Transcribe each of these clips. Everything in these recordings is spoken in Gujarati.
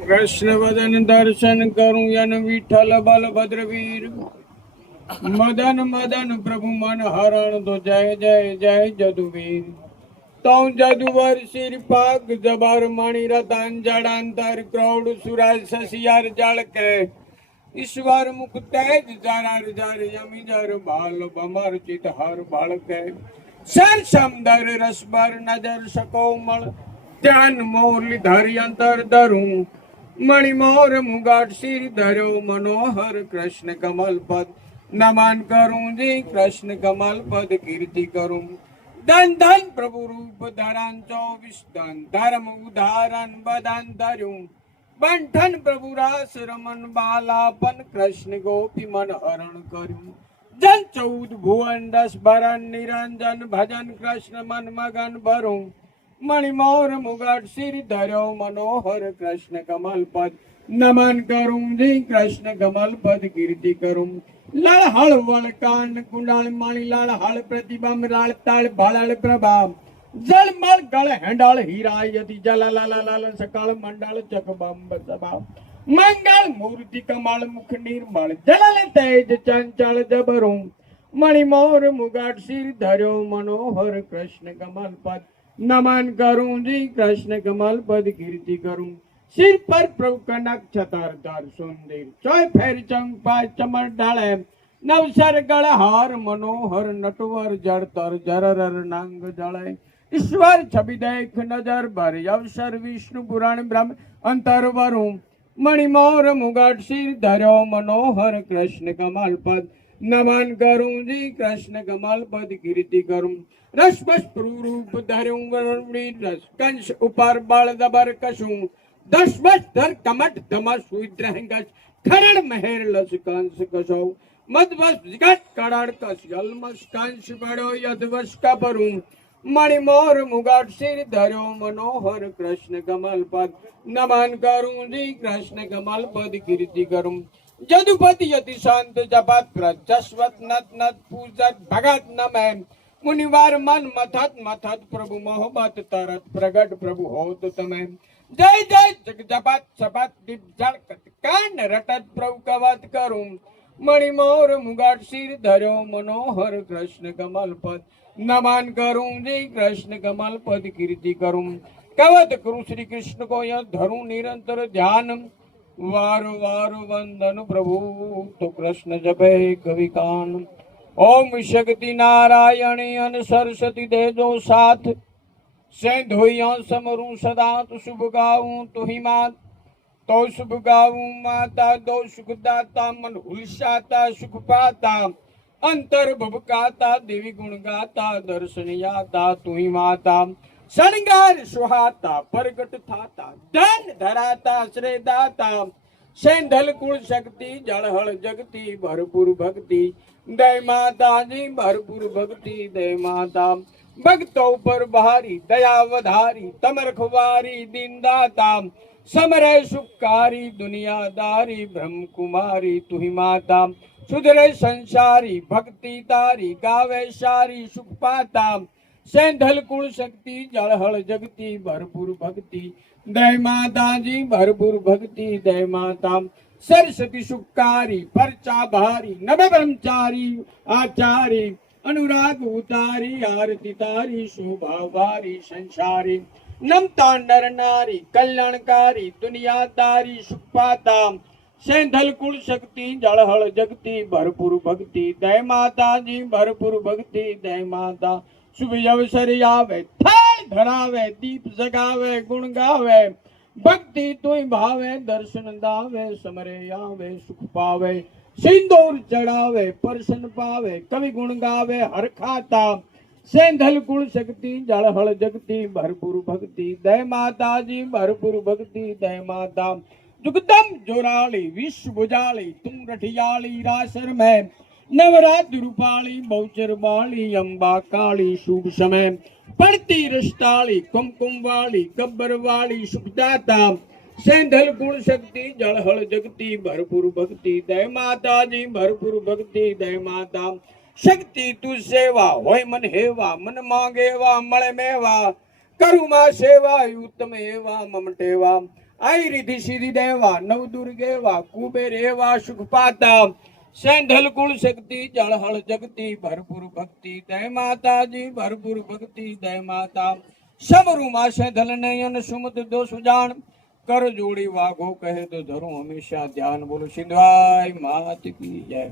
कृष्ण वदन दर्शन करूं यन विठल बलभद्रवीर। मदन मदन प्रभु मन हरण तो जय जय जय जदुवीर। तो जदुवर सिर पाग जबर मणि रतन जड़ांतर क्रोड़ सुराज ससियार जल के ईश्वर मुख तेज जरार जर यमी जर बाल बमर चित हर बाल के सर समदर रसबर नजर सकोमल ध्यान मोरली धरि अंतर धरूं। मणिमोर मुगाट सिर धरो मनोहर कृष्ण कमल पद नमन करूं जी कृष्ण कमल पद कीर्ति करूं। धन धन प्रभु रूप धरन 24 धन धर्म उदाहरण बदन धरूं। बंठन प्रभु रास रमन बालापन कृष्ण गोपी मन हरण करूं। जन 14 भुवन 10 भरन निरंजन भजन कृष्ण मन मगन भरूं। मणिमोर मुगट सिर धरो मनोहर कृष्ण कमल पद नमन करूं जी कृष्ण कमल पद कीर्ति करूं। लड़ हल वल कान कुंडल मणि लड़ हल प्रतिबंब लाल ताल भलल प्रभाव जल मल गल हेंडल हीरा यति जल लाल लाल सकल मंडल चक बंब सभा मंगल मूर्ति कमल मुख निर्मल जलल तेज चंचल जबरूं। मणिमोर मुगट सिर धरो मनोहर कृष्ण कमल पद नमन करूं जी कृष्ण कमल पद कीर्ति करूं। सिर पर प्रभु कनक छतर धर सुंदर चोय फेर चंपा चमर डाले नवसर गढ़ हार मनोहर नटवर जड़तर जरर नांग जड़े ईश्वर छवि देख नजर भर अवसर विष्णु पुराण ब्रह्म अंतर वरुं। मणिमोर मुगट सिर धरो मनोहर कृष्ण कमल पद नमन करूं जी कृष्ण कमल पद कीर्ति करूं। रस बस रूप धरूं वरुणी रस कंस ऊपर बल दबर कसूं 10 बस धर कमट धमस विद्रहंगस खरण मेहर लस कंस कसो मद बस जिगट कड़ाड़ कस यलमस कंस बड़ो यदवस कपरूं। मणिमोर मुगट सिर धरो मनोहर कृष्ण कमल पद नमन करूं जी कृष्ण कमल पद कीर्ति करूं। जदुपति यति शांत जपत प्रजस्वत नत नत पूजत भगत नमः मुनिवार मन मथत मथत प्रभु मोहब्बत तरत प्रगट प्रभु होत तमय जय जय जग जपत सपत दीप जड़कत कान रटत प्रभु कवत करूं। मणिमोर मुगट सिर धरो मनोहर कृष्ण कमल पद नमन करूं जी कृष्ण कमल पद कीर्ति करूं। कवत करूं श्री कृष्ण को यह धरूं निरंतर ध्यान वार वार वंदन प्रभु तो कृष्ण जपे कवि कान। ओम शक्ति नारायणी अन सरस्वती दे दो साथ से धोइया समरूं सदा तो शुभ गाऊं तुही मात तो शुभ गाऊं माता दो सुखदाता मन हुलसाता सुख पाता अंतर भबकाता देवी गुण गाता दर्शन याता तुही माता शृंगार सुहाता प्रगट थाता धन धराता श्रेय दाता सेंधल कुल शक्ति जड़हल जगती भरपूर भक्ति दय माता जी भरपूर भक्ति दय माता भक्तों पर भारी दया वधारी तमरखवारी दीनदाता समरे सुखकारी दुनियादारी ब्रह्म कुमारी तुही माता सुधरे संसारी भक्ति तारी गावे सारी सुख पाता सेंधल कुल शक्ति जड़हल जगती भरपूर भक्ति दय माता जी भरपूर भक्ति दय माता सरस्वती सुखकारी परचा भारी नभ ब्रह्मचारी आचारी अनुराग उतारी आरती तारी शोभा वारी संसारी नमता नर नारी कल्याणकारी दुनियादारी सुख पाता सेंधल कुल शक्ति जड़हल जगती भरपूर भक्ति दय माता जी भरपूर भक्ति दय माता शुभ अवसर आवे थाल धरावे दीप जगावे गुण गावे भक्ति तुई भावे दर्शन दावे समरे आवे सुख पावे सिंदूर चढ़ावे परसन पावे कवि गुण गावे हर खाता सेंधल कुल शक्ति जड़हल जगती भरपूर भक्ति दय माता जी भरपूर भक्ति दय माता जुगदम जोराली विश्व बुझाली तुम रठियाली रासर में नवरात्र रूपाली बहुचर वाली अम्बा काली शुभ समय पड़ती रस्ताली कुमकुम वाली गब्बर वाली सुखदाता सेंधल गुण शक्ति जड़हल जगती भरपूर भक्ति दय माता जी भरपूर भक्ति दय माता शक्ति तू सेवा होय मन हेवा मन मांगेवा मळे मेवा करुमा सेवा उत्तम एवा ममटेवा આઈ રીધિ સીધી દેવા નવ દુર્ગેવા કુબેર એવા સુખ પાતા સેંધલ કુળ શક્તિ જળહળ જગતી ભરપૂર ભક્તિ દય માતાજી ભરપૂર ભક્તિ દય માતા સમરૂ માં સેંધલ નયન સુમત દોષ જાણ કર જોડી વાઘો કહે તો ધરું હંમેશા ધ્યાન બોલો સિંધવાય માત કી જય.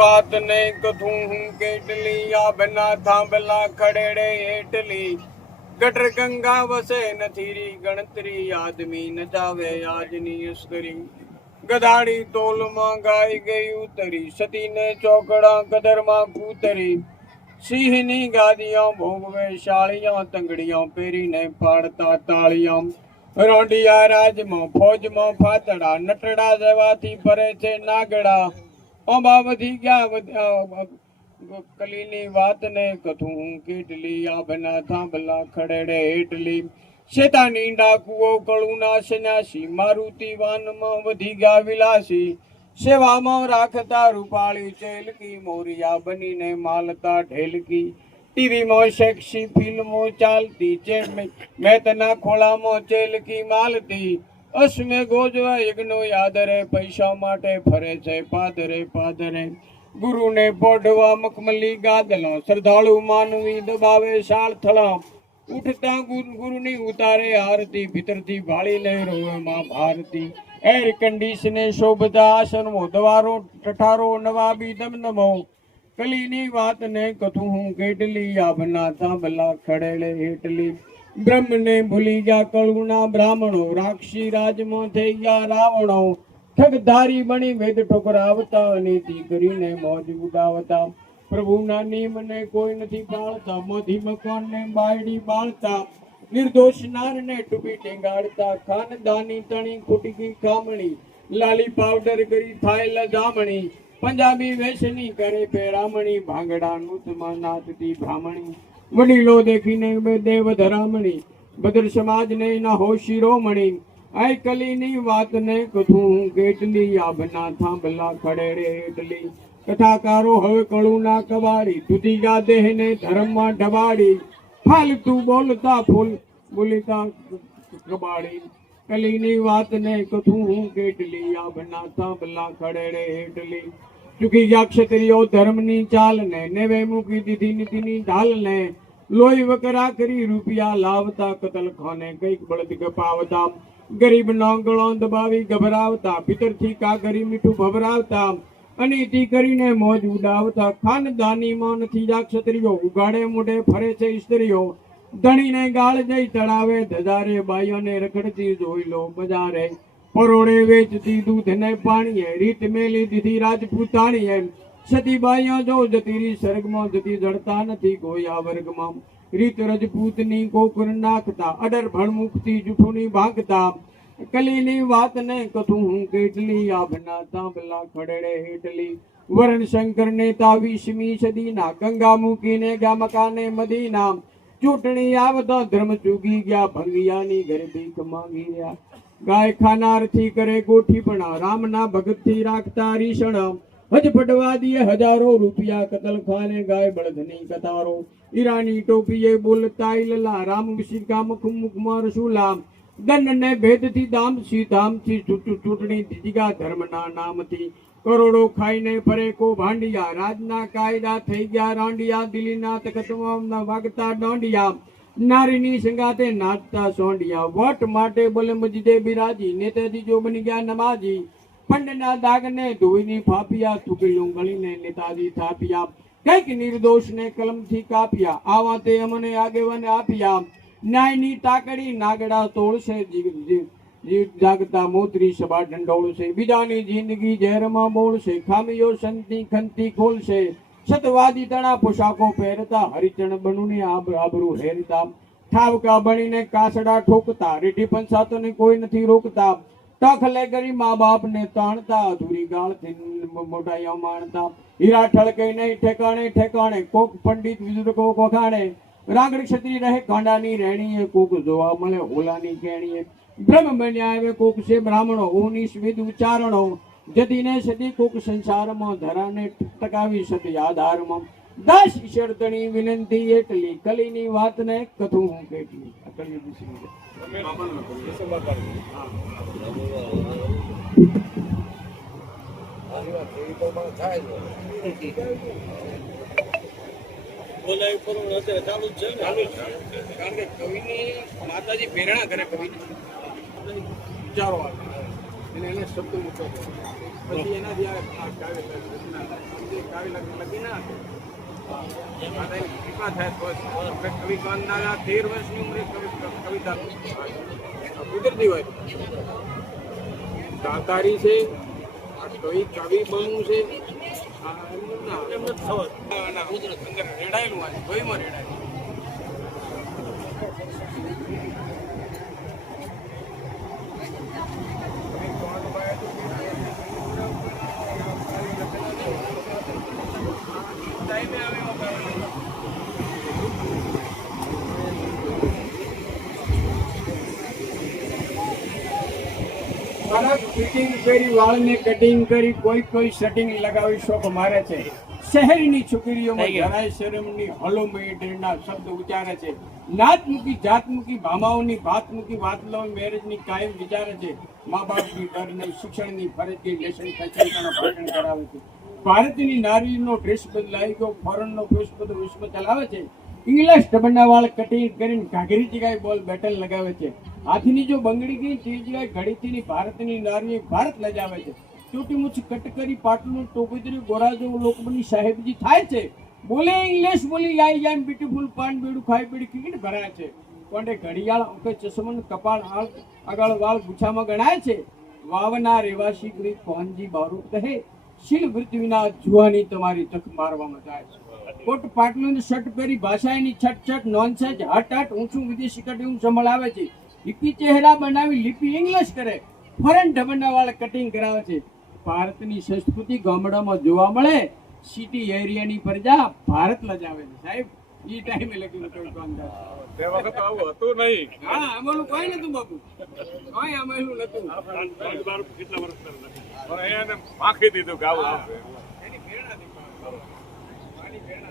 વાત નહીં કથું હું કેટલી આ બના થાંભલા ખડેડે એટલી ગટર ગંગા વસે નથી રી ગણતરી આદમી ન જાવે આજની અસ્કરી ગધાડી તોલમાં ગાય ગઈ ઉતરી સતીને ચોકડા કદરમાં કૂતરી સિંહની ગાદિયા ભોગવે શાળિયા તંગડિયા પહેરીને પાડતા તાળિયા રોંડિયા રાજમાં ફોજમાં ફાતડા નટડા જવાથી ભરે છે નાગડા અંબાવથી ગયા કલીની વાત ને કથું હું કેટલી આભના થાંભલા ખડેડે એટલી શેતાની ડાકુઓ કળુના સન્યાસી મારુતિ વાનમાં વધી ગયા વિલાસી સેવામાં રાખતા રૂપાળી ચેલકી મોરિયા બનીને માલતા ઢેલકી ટીવીમાં સેક્સી ફિલ્મો ચાલતી મહેતના ખોળામાં ચેલકી માલતી અશ્મે ગોજવા યજ્ઞો યાદરે પૈસા માટે ફરે છે પાદરે પાદરે ગુરુને પોઢવા મખમલી ગાદલા શ્રદ્ધાળુ માનવી દબાવે શાળથળા ઉઠતા ગુરુની ઉતારે આરતી ભીતરથી ભાળીને રોવે માં ભારતી એર કન્ડિશને શોભતા આસનમો દવારો ઠઠારો નવાબી દમદમો કલીની વાત ને કથું હું કેટલી આભના થાંભલા ખડેલે હેટલી બ્રહ્મને ભૂલી ગયા કળુના બ્રાહ્મણો રાક્ષી રાજમાં થઈ ગયા રાવણો ઠગધારી બની વેદ ઠોકરાવતા નીતિ કરીને મોજ ઉડાવતા પ્રભુના નિયમને કોઈ નથી પાળતા મોધી મકાનને બાયડી બાળતા નિર્દોષ નારને ટૂપી ટેંગાડતા ખાનદાની તણી ખૂટી ગઈ કામણી લાલી પાવડર કરી થાય લજામણી પંજાબી વેશની કરે પેરામણી ભાંગડા નૃત્યમાં નાચતી બ્રાહ્મણી વડીલો દેખીને દેવ ધરામણી બદર સમાજને ના હો શિરોમણી આય કલીની વાતને કથું કેટલી આભના થાંભલા ખડેડે એટલી કથાકારો હવે કળું ના કબાડી તુધી જા દેહને ધર્મમાં ઢબાડી ફાલતું બોલતા ફૂલ બોલતા કબાડી કલીની વાતને કથું કેટલી આભના થાંભલા ખડેડે એટલી ચૂકી ગયા ક્ષત્રિયો ધર્મની ચાલને નેવે મૂકી દીધી નીતિની ઢાલને લોહી વકરા કરી રૂપિયા લાવતા કતલખાને કઈક બળદ ગપાવતા ગરીબ નો ગળો દબાવી ગભરાવતા પિતરથી કાગરી મીઠું ભભરાવતા અનીતિ કરીને મોજ ઉડાવતા ખાનદાનીમાં નથી જા ક્ષત્રિયો ઉગાડે મોઢે ફરે છે સ્ત્રીઓ ધણીને ગાળ જઈ તળાવે ધજારે બાઈઓને રખડતી જોઈ લો બજારે પરોડે વેચતી દૂધને પાણીએ રીત મેલી દીધી રાજપૂતાણીએ સતી બાઈઓ જો જતી રી સ્વર્ગમાં જતી જડતા નથી કોઈ આ વર્ગમાં રીત રજપૂતની કોકર નાખતા અડર ભણમુખથી જૂઠુની ભાગતા કલીની વાતને કથું હું કેટલી આભના તાંબલા ખડેડે હેટલી વરણ શંકર નેતા 20મી સદીના ગંગા મૂકીને ગયા મકાને મદીના ચૂંટણી આવતા ધર્મ ચૂકી ગયા ભંગિયાની ઘરે ભીખ માંગી રહ્યા ગાય ખાનારથી કરે ગોઠીપણા રામના ભગતથી રાખતા રીસણ હજ પટવા દિયે હજારો રૂપિયા કતલખાને ગાય બળદની કતારો ઈરાની ટોપીએ બોલતા ઇલલા રામ વિશિકા મુખમાં રસૂલા દંડને ભેદથી દામથી ધામથી ચૂંટણી દીજીગા ધર્મના નામથી કરોડો ખાઈને ફરે કો ભાંડિયા રાજના કાયદા થઈ ગયા રાંડિયા દિલ્હીના તખતમાં વાગતા દોંડિયા નારીની સંગાતે નાચતા સોંડિયા વટ માટે બોલે મજીદે બિરાજી નેતાજી જો બની ગયા નમાજી પંડના દાગને ધોઈની ફાપિયા ટુકડીઓ ગળીને નેતાજી થાપિયા કઈક નિર્દોષને કલમથી કાપ્યા આવા તે અમને આગેવાને આપ્યા ન્યાયની તાકડી નાગડા તોડશે જાગતા મોતરી સભા ઢંઢોળશે બીજાની જિંદગી ઝેરમાં બોળશે ખામીઓ સંતી ખંતી ખોલશે સતવાદી તણા પોશાકો પહેરતા હરિચરણ બનુને આબરૂ હેરતા ઠાવકા બનીને કાસડા ઠોકતા રેઢી પંચાતોને કોઈ નથી રોકતા ટખલે કરી મા બાપને તાણતા અધૂરી ગાળથી મોટાઈઓ માણતા હીરા ઠળકે નહીં ઠેકાણે ઠેકાણે કોક પંડિત વિદુરકો કોખાણે રાગડ ક્ષત્રિય રહે કાંડાની રેણીએ કોક જોવા મળે ઓલાની કેણીએ બ્રહ્મ બન્યા આવે કોક છે બ્રાહ્મણો ઓનીશ વિદ ઉચ્ચારણો જતીને સતી કોક સંસારમાં ધરાને ટકાવી સતી આધારમાં દાસ ઈશ્વરતણી વિનંતી એટલી કલીની વાતને કથું હું કેટલી અકલી દિશી કારણ કે કવિની માતાજી પ્રેરણા કરે કવિની વિચારો આવે અને એને શબ્દ મૂકો પછી એનાથી આ કાવ્ય લખી ના કૃપા થાય તો કવિ કાનના 13 વર્ષની ઉંમરે કવિતા ગુજરતી હોય દાતારી છે આ કવિ બનવું છે રેડાયેલું હોય કવિમાં રેડાયેલું ફિટિંગ કરી વાળને કટિંગ કરી કોઈ સેટિંગ લગાવી શોખ મારે છે શહેરની છોકરીઓમાં જરાય શરમની હલોમેડના શબ્દ ઉચ્ચારે છે નાત મૂકી જાત મૂકી ભામાઓની ભાત મૂકી વાત લો મેરેજની કાયમ વિચારે છે મા બાપની ડર નહીં શિક્ષણની ફરજ કે લેશન ફેશનનો ભાષણ કરાવે છે ભારતની નારીનો ડ્રેસ બદલાઈ ગયો ફોરેનનો ડ્રેસ બધો વિશ્વ ચલાવે છે ઇંગ્લિશ ડબના વાળ કટિંગ કરીને ઘાઘરી જગ્યાએ બોલ બેટલ લગાવે છે હાથની જો બંગડી ગઈ તે જગ્યાએ ઘડીથી ભારતની નારી ભારત લજાવે છે ચોટી મૂછ કટ કરી પાટલું ટોપીતરી ગોરા જેવું લોકબની સાહેબજી થાય છે બોલે ઇંગ્લિશ બોલી આઈ એમ બ્યુટીફુલ પાન બેડું ખાઈ બેડી ક્રિકેટ ભરાય છે કોંડે ઘડિયાળ અંકે ચશ્મન કપાળ આગળ વાળ ગુછામાં ગણાય છે વાવના રેવાસી ગ્રીક કોહનજી બારૂદ કહે શીલ પૃથ્વીના જુવાની તમારી તક મારવામાં જાય છે કોટ પાટલું શર્ટ પહેરી ભાષાની છટ નોનસેન્સ હટ ઊંચું વિદેશી કટિંગ સંભળાવે છે લિપી ચહેરા બનાવી લિપી ઇંગ્લિશ કરે ફોરેન ઢબના વાળા કટિંગ કરાવે છે ભારતની સંસ્કૃતિ ગામડામાં જોવા મળે સિટી એરિયાની પ્રજા ભારત લજાવે છે સાહેબ ઈ ટાઈમે લખ્યું કોઈ કામ થાય. તે વખત આવું હતું નહીં. હા અમારું કોઈ નતું બાપુ, કોઈ અમારું નતું. કેટલા વર્ષ પહેલા પણ એને માખી દીધું કે આવું આવશે. એની પ્રેરણાથી મારી પ્રેરણા.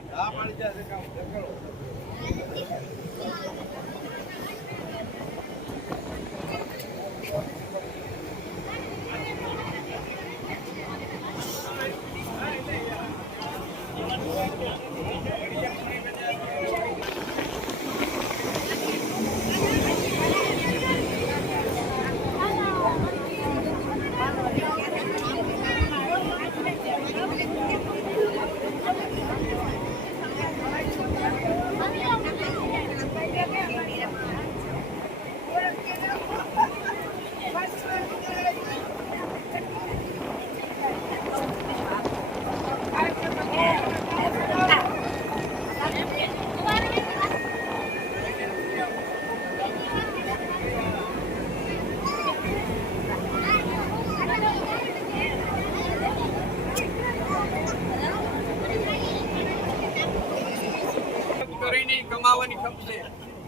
કરીને કમાવાની ખપશે.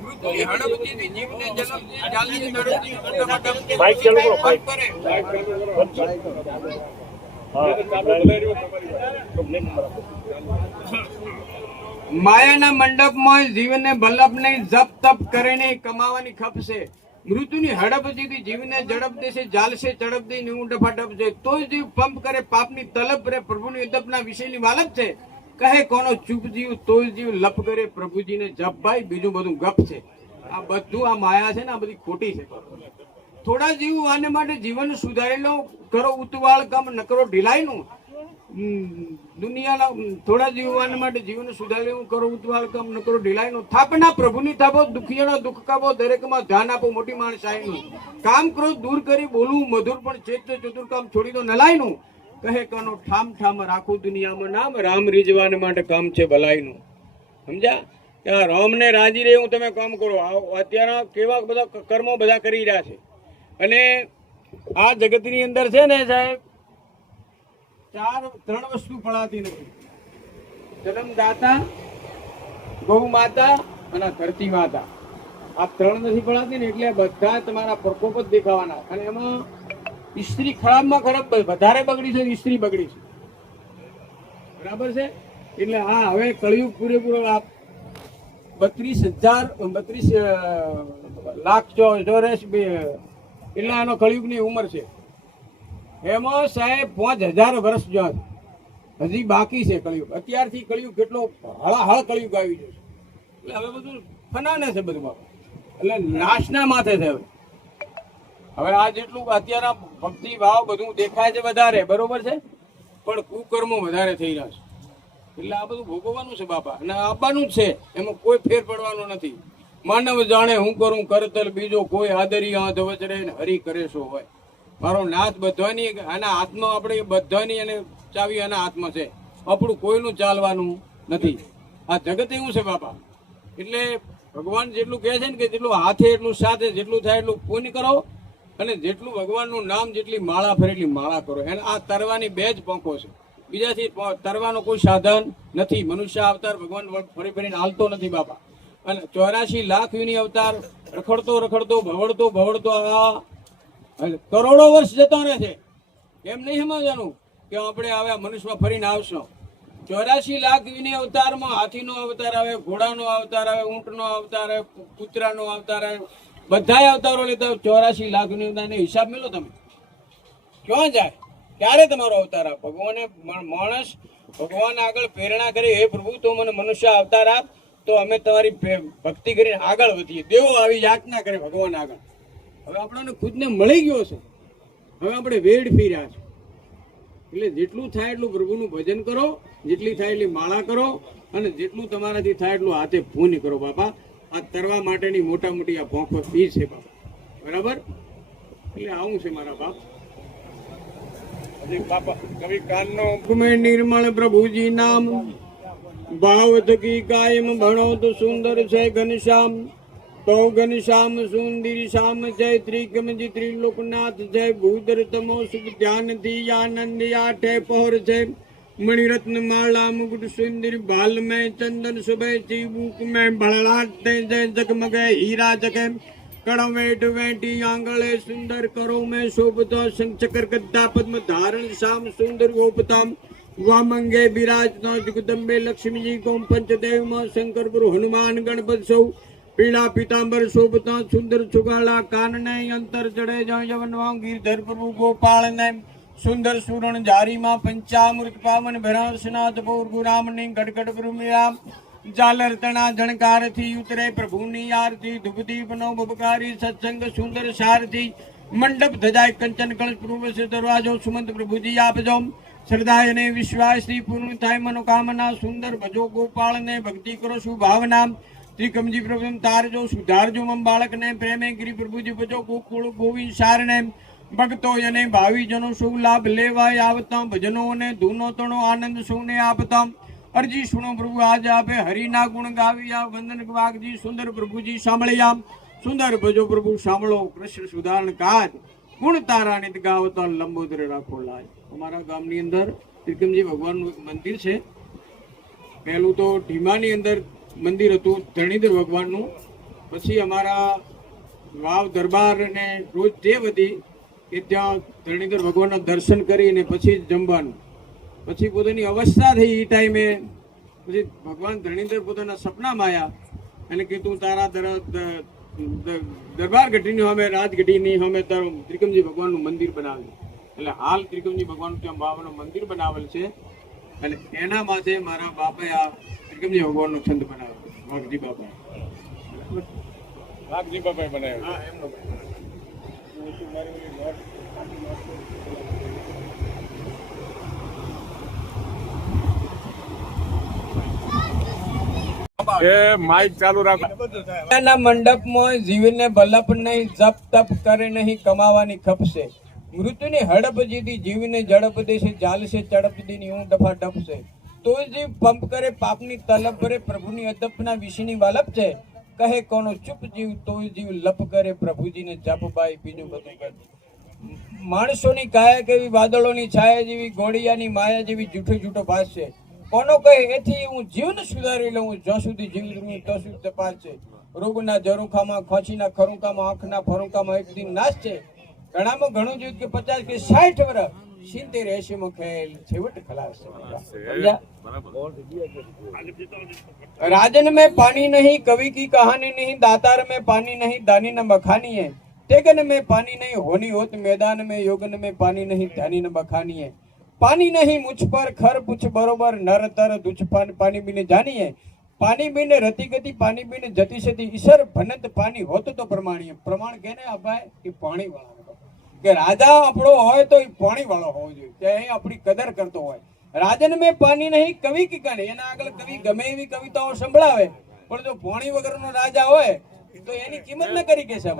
મૃત્યુની હડપચીથી જીવને જન્મથી જાલની નડપથી અંડમાં માઇક ચાલુ કરો, માઇક. કરે. માયાના મંડપમાં જીવને બલ્લભ નહીં જપ તપ કરીને કમાવાની ખપશે. મૃત્યુની હડપચીથી જીવને ઝડપ દેશે જાલશે ચડપ દઈ નેવું ડફાડપ છે. તો જ જીવ પંપ કરે પાપની તલબ રે પ્રભુની અદબના વિષયની વાલપ છે. કહે કોનો ચૂપ જીવ તોય જીવ લપ કરે પ્રભુજીને જપ. ભાઈ બીજું બધું ગપ છે. આ બધું આ માયા છે ને આ બધી ખોટી છે. થોડા જીવ આને માટે જીવન સુધારેલો કરો ઉતવાળ કામ ન કરો ઢીલાઈનું. દુનિયાના થોડા જીવ આને માટે જીવન સુધારેલું કરો ઉતવાળ કામ ન કરો ઢીલાઈનું. થાપના પ્રભુની થાપો દુખિયાનો દુઃખ કાપો દરેકમાં ધ્યાન આપો મોટી માણસાઈનું. કામ ક્રોધ દૂર કરી બોલવું મધુર પણ ચેત ચતુર કામ છોડી દો નલાઈનું. કહે કનો ઠામ ઠામ રાખું દુનિયામાં નામ રામ રીઝવાને માટે કામ છે ભલાઈનું. સમજ્યા? ત્યાં રામને રાજી રહે હું તમે કામ કરો. અત્યારે કેવા બધા કર્મો બધા કરી રહ્યા છે. અને આ જગતની અંદર છે ને સાહેબ ત્રણ વસ્તુ પડાતી નથી. જન્મદાતા, ગૌ માતા અને ધરતી માતા. આ ત્રણ નથી પડાતી ને એટલે બધા તમારા પ્રકોપ જ દેખાવાના. અને એમાં સ્ત્રી ખરાબમાં ખરાબ વધારે બગડી છે, સ્ત્રી બગડી છે. બરાબર છે? એટલે હા હવે કળિયુગ પૂરેપૂરો 32 લાખ ચોરસ એટલે આનો કળિયુગની ઉંમર છે. એમાં સાહેબ 5000 વર્ષ જો હજી બાકી છે કળિયુગ. અત્યારથી કળિયુગ કેટલો હળાહળ કળિયુગ આવી જશે. એટલે હવે બધું ફનાને છે બધું બાબા. એટલે નાશના માથે છે હવે. હવે આ જેટલું અત્યારે ભક્તિ ભાવ બધું દેખાય છે વધારે બરોબર છે, પણ કુકર્મો વધારે થઈ રહ્યા છે. એટલે આ બધું ભોગવવાનું છે બાપા, અને આપવાનું જ છે. એમાં કોઈ ફેર પડવાનો નથી. માનવ જાણે હું કરું કરતલ બીજો કોઈ આદરી હાથ વચરે હરી કરે શો હોય. મારો નાથ બધાની આના હાથમાં આપણે બધાની અને ચાવી આના હાથમાં છે. આપણું કોઈનું ચાલવાનું નથી. આ જગત એવું છે બાપા. એટલે ભગવાન જેટલું કહે છે ને કે જેટલું હાથે એટલું સાથે, જેટલું થાય એટલું પુણ્ય કરો, અને જેટલું ભગવાનનું નામ જેટલી માળા ફરે એટલી માળા કરો. એને આ તરવાની બે જ પંખો છે. બીજાથી તરવાનો કોઈ સાધન નથી. મનુષ્ય અવતાર ભગવાન ફરી ફરીને હાલતો નથી બાપા. અને 84 લાખ યુની અવતાર રખડતો રખડતો ભવડતો ભવડતો આ કરોડો વર્ષ જતો રહે છે. એમ નહીં સમજવાનું કે આપણે હવે મનુષ્યમાં ફરીને આવશો. 84 લાખ યુની અવતારમાં હાથીનો અવતાર આવે, ઘોડાનો અવતાર આવે, ઊંટનો અવતાર આવે, કૂતરાનો અવતાર આવે, બધા અવતારો લેતા 84 લાખ યુની અવતારનો હિસાબ મેળો તમે. ક્યાં જાય? ક્યારે તમારો અવતાર આપ? ભગવાને માણસ ભગવાન આગળ પ્રેરણા કરી, હે પ્રભુ તો મને મનુષ્ય અવતાર આપ, તો અમે તમારી ભક્તિ કરીને આગળ વધીએ. દેવો આવી યાચના કરે ભગવાન આગળ. હવે આપણને ખુદને મળી ગયો છે. હવે આપણે વેડ ફી રહ્યા છે. એટલે જેટલું થાય એટલું પ્રભુનું ભજન કરો, જેટલી થાય એટલી માળા કરો, અને જેટલું તમારાથી થાય એટલું હાથે પૂન કરો બાપા. આ તરવા માટેની મોટા મોટી આ ભોંખો ફી છે બાપા. બરાબર? એટલે આવું છે મારા બાપ. કવિ કાનનો નિર્મળ પ્રભુજી નામ ભાવ થકી કાયમ ભણો તો સુંદર છે ઘનશ્યામ. તો ઘનશ્યામ સુંદર શ્યામ જય ત્રિકમજી ત્રિલોકનાથ જય ભૂદર તમો શુભ ધ્યાનથી આનંદ આઠે પહોર છે. मणिरत्न माला मुकुट सुंदर बाल में चंदन सुबह चीबूक में भड़लाते जय जगमगे हीरा जगे कड़वेट वेटी आंगले सुंदर करो में शोभता शंख चक्र गद्दा पद्म धारण श्याम सुंदर गोपताम वामंगे विराजता जगदम्बे लक्ष्मी जी को पंचदेव मां शंकर गुरु हनुमान गणपत सौ पीला पीतांबर शोभता सुंदर चुगाला कानने अंतर जड़े जय जवन गिरधर प्रभु गोपाल ने सुंदर सुरण जारी मां पंचामृत पावन भरासनाथ पूर गुराम ने गड़गड़ गुरुमिया जालर तना झणकार थी उतरे प्रभु नी आरती धुपदीप नो बबकारी सत्संग सुंदर सारथी मंडप धजाय कंचन कलश पूर्व से दरवाजो सुमंत प्रभु जी आप जो श्रद्धा ने विश्वास थी पूर्ण थाय मनोकामना सुंदर भजो गोपाल ने भक्ति करो सुभावना त्रिकम जी प्रभु तार जो सुधार जो मम बालक ने प्रेमे गिरी प्रभु जी बजो गोकुल गोविंद सार ने भक्तो यने भावी जनो सु लाभ लेवाय आवता भजनो ने धूनो तणो आनंद सुने आपता अर्जी सुनो प्रभु आज आपे हरि ना गुण गाविया वंदन वाग जी सुंदर प्रभु जी सांभळिया सुंदर भजो प्रभु सांभळो कृष्ण सुधारण काज गुण तारा नित गावता लंबोदर राखो लाज। हमारा गामनी अंदर त्रिकमजी भगवान નું મંદિર છે। પહેલું તો ઢીમાની અંદર મંદિર હતું ધરણીધર ભગવાનનું, પછી અમારા વાવ દરબાર ને રોજ ટેવ હતી કે ત્યાં ધરણીધર ભગવાનના દર્શન કરીને પછી જમવાનું। પછી પોતાની અવસ્થા થઈ એ ટાઈમે પછી ભગવાન ધરણીધર પોતાના સપનામાં આવ્યા અને કીધું તારા દરબાર ગઢીની સામે રાજગઢીની સામે તારું ત્રિકમજી ભગવાનનું મંદિર બનાવ્યું। એટલે હાલ ત્રિકમજી ભગવાનનું ત્યાં બાવાનું મંદિર બનાવેલ છે અને એના માથે મારા બાપાએ આ ત્રિકમજી ભગવાનનો છંદ બનાવ્યો, વાઘજી બાપા બનાવ્યો। હા એમનો એ માઇક ચાલુ રાખો। મંડપ માં જીવને બલપ નહીં જપ તપ કરે નહીં કમાવાની ખપશે મૃત્યુની હડપ જીતી જીવને ઝડપ દેશે ચાલશે ચડપ દીની હું દફા ડપશે તો જીવ પંપ કરે પાપની તલપ કરે પ્રભુની અદપના વિષયની વાલપ છે કહે કોનો ચૂપ જીવ તો જીવ લપ કરે પ્રભુજીને જપ બાઈ બીજું બધું કરે। માણસોની કાયા કેવી વાદળોની છાયા જેવી ઘોડિયાની માયા જેવી જૂઠો જૂઠો ભાસ છે કોનો કહે એથી હું જીવન સુધારી લઉં જ્યાં સુધી જીવિત રહું તો સુધી તપાસ છે રોગના ઝરૂખામાં ખોચીના ખરુંકામાં આંખના ફરુંકામાં એક દિન નાશ છે ઘણામાં ઘણું જોયું કે 50 કે 60 વર્ષ 70 80 માં ખેલ છેવટ ખલાસ છે। राजन में पानी नहीं कवि की कहानी नहीं दातार में पानी नहीं दानी न बखानी है तेगन में पानी नहीं होनी होत मैदान में योगन में पानी नहीं ध्यानी न बखानी है पानी नहीं मुझ पर खर पुछ बरोबर नर तर दुछ पानी बिने जानी है पानी बिने रति गति पानी बिने जति सती ईश्वर भनत पानी होत तो प्रमाणीय प्रमाण कहने अपाय कि पानी वाला કે રાજા આપણો હોય તો પાણી વાળો હોવો જોઈએ કે અહીં આપણી કદર કરતો હોય। રાજન में पानी नहीं कवि की कहानी એના આગળ કવિ ગમે એવી કવિતાઓ સંભળાવે પણ જો પાણી વગરનો રાજા હોય તો એની કિંમત ન કરી કે સાહેબ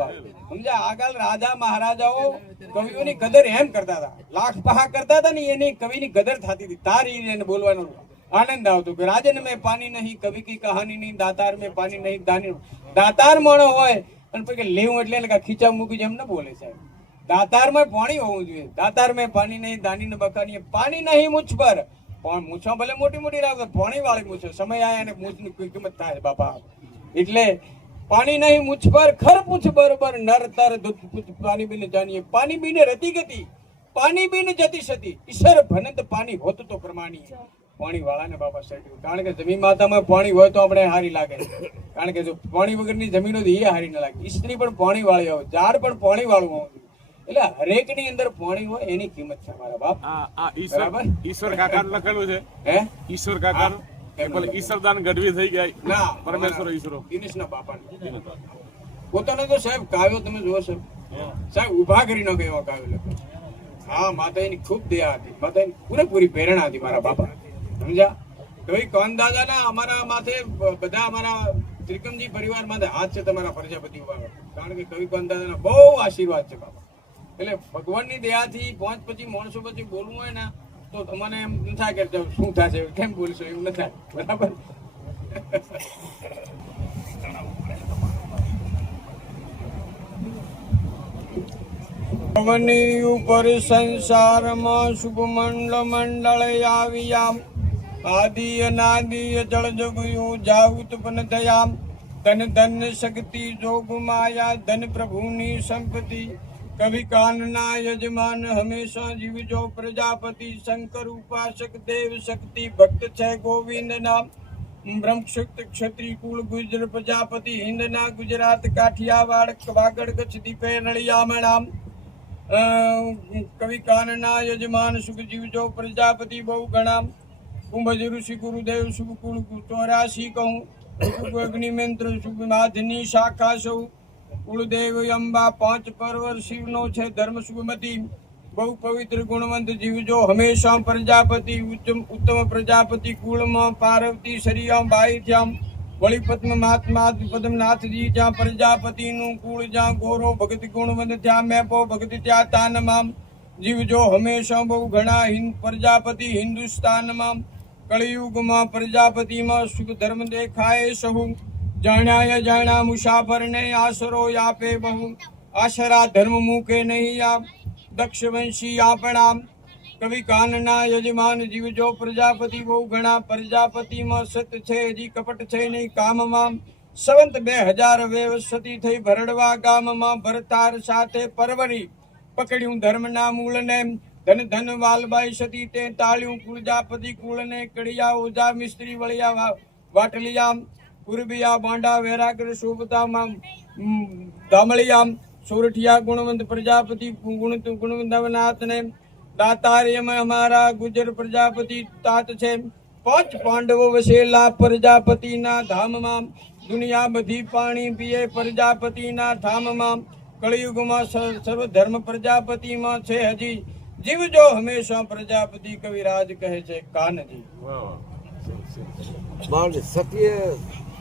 સમજ્યા। આગળ રાજા મહારાજાઓ કવિઓની કદર એમ કરતા હતા, લાખ પહા કરતા હતા ને એની કવિની કદર થતી હતી, તારી એને બોલવાનો આનંદ આવતો કે રાજન में पानी नहीं कवि की कहानी नहीं दातार में पानी नहीं दानी दातार માણો હોય અને પછી લેવું એટલે ખીચા મૂકી જેમ ન બોલે સાહેબ। दातार में पानी होવું જોઈએ, दातार में पानी नहीं दानी न बखानी पानी नहीं मुझ पर પણ મૂછો ભલે મોટી મોટી રાખો પાણી વાળી મૂછો સમય આયા અને મૂછની કોઈ કિંમત થાય બાપા। એટલે પાણી નહીં મુझ પર ખર પૂછ બરોબર નર તર દૂધ પૂછ પાણી બીને જાણીએ પાણી બીને રતિ ગતિ પાણી બીને જતી સતી ઈશ્વર ભનત પાણી હોત તો પ્રમાણી પાણી વાળાને બાપા સટ્યું કારણ કે જમીન માતામાં પાણી હોય તો આપણે હારી લાગે કારણ કે જો પાણી વગરની જમીનો એ હારી ન લાગે। ઈસ્ત્રી પણ પાણી વાળી હોય, ઝાડ પણ પાણી વાળું હોવું જોઈએ એટલે હરેક ની અંદર પાણી હોય એની કિંમત છે મારા બાપ। આ ઈશ્વર કાકા લખેલું છે હે ઈશ્વર કાકા ઈશ્વરદાન ગઢવી થઈ ગયા ના પરમેશ્વર ઈશ્વરો દિનેશના બાપા પોતાનો તો સાહેબ કાવ્યો તમે જુઓ સાહેબ ઉભા કરી ન ગયો કાવ્યો લખ્યો। હા માતાની ખૂબ દયા હતી, માતાની પૂરેપૂરી પ્રેરણા હતી મારા બાપા સમજ્યા। કવિ કોન દાદાના અમારા માથે બધા અમારા ત્રિકમજી પરિવાર માથે હાથ છે તમારા પ્રજાપતિ ઉભા કારણ કે કવિ કોન દાદાના બહુ આશીર્વાદ છે બાપા। એટલે ભગવાનની દયાથી પહોંચ પછી માણસો પછી બોલવું હોય ને તો તમને એમ ન થાય કે શું થશે કેમ બોલશો એવું ન થાય બરાબર। પવની ઉપર સંસારમાં શુભ મંડળ આવ્યા આદિ અનાદિ જળ જગયું જાઉત પણ થયા ધન ધન શક્તિ જોગ માયા ધન પ્રભુની સંપત્તિ કવિ કાનના યજમાન હંમેશા જીવજો પ્રજાપતિ શંકર ઉપાસક દેવ શક્તિ ભક્ત છે ગોવિંદ નામ બ્રહ્મક્ષુત ક્ષત્રિય કુળ ગુજર પ્રજાપતિ હિન્દના ગુજરાત કાઠિયાવાડ વાગડ કચ્છ દીપે નળિયામણામ કવિ કાનના યજમાન શુભ જીવજો પ્રજાપતિ બહુ ગણામ કુંભજ ઋષિ ગુરુદેવ શુભ કુળ 84 કહું શુભ અગ્નિમિત્ર શુભ માધની શાખા સૌ કુળદેવ અંબા 5 પરવર શિવનો છે ધર્મ શુભમતી બહુ પવિત્ર ગુણવંત જીવજો હંમેશા પ્રજાપતિ ઉત્તમ પ્રજાપતિ કુળમાં પાર્વતી શરિયામ બાઈ થ્યામ વળી પદ્મ મહાત્મા પદ્મનાથજી જ્યાં પ્રજાપતિનું કુળ જ્યાં ગોરો ભગત ગુણવંત ત્યાં મેપો ભગત ત્યાં તાનમાં જીવજો હંમેશા બહુ ઘણા પ્રજાપતિ હિન્દુસ્તાનમાં કળિયુગમાં પ્રજાપતિમાં સુખ ધર્મ દેખાય સહુ જાણ્યા મુસાફરને આશરો આપે બહુ આશરા ધર્મ મૂકે નહીં આપ દક્ષવંશી આપણા કવિ કાનના યજમાન જીવજો પ્રજાપતિ બહુ ઘણા પ્રજાપતિમાં સત છે હજી કપટ છે નહીં કામમાં સંવંત 2000 વ્યવસ્થિત થઈ ભરડવા ગામમાં ભરતાર સાથે પરવરી પકડ્યું ધર્મના મૂળને ધન ધન વાલબાઈ સતી તે તાળ્યું કુળજાપતિ કુળને કડિયા ઓજા મિસ્ત્રી વળિયા વાટલિયા પૂર્બિયા બાંડા વેરાગર શોભતામાં દામળિયા સોરઠિયા ગુણવંત પ્રજાપતિ ગુણવંતનાથને દાતાર્યમાં અમારા ગુજર પ્રજાપતિ તાત છે 5 પાંડવો વસેલા પ્રજાપતિના ધામમાં દુનિયા બધી પાણી પીએ પ્રજાપતિના ધામમાં કળિયુગમાં સર્વ ધર્મ પ્રજાપતિમાં છે હજી જીવજો હંમેશા પ્રજાપતિ કવિરાજ કહે છે કાનજી મારે સત્ય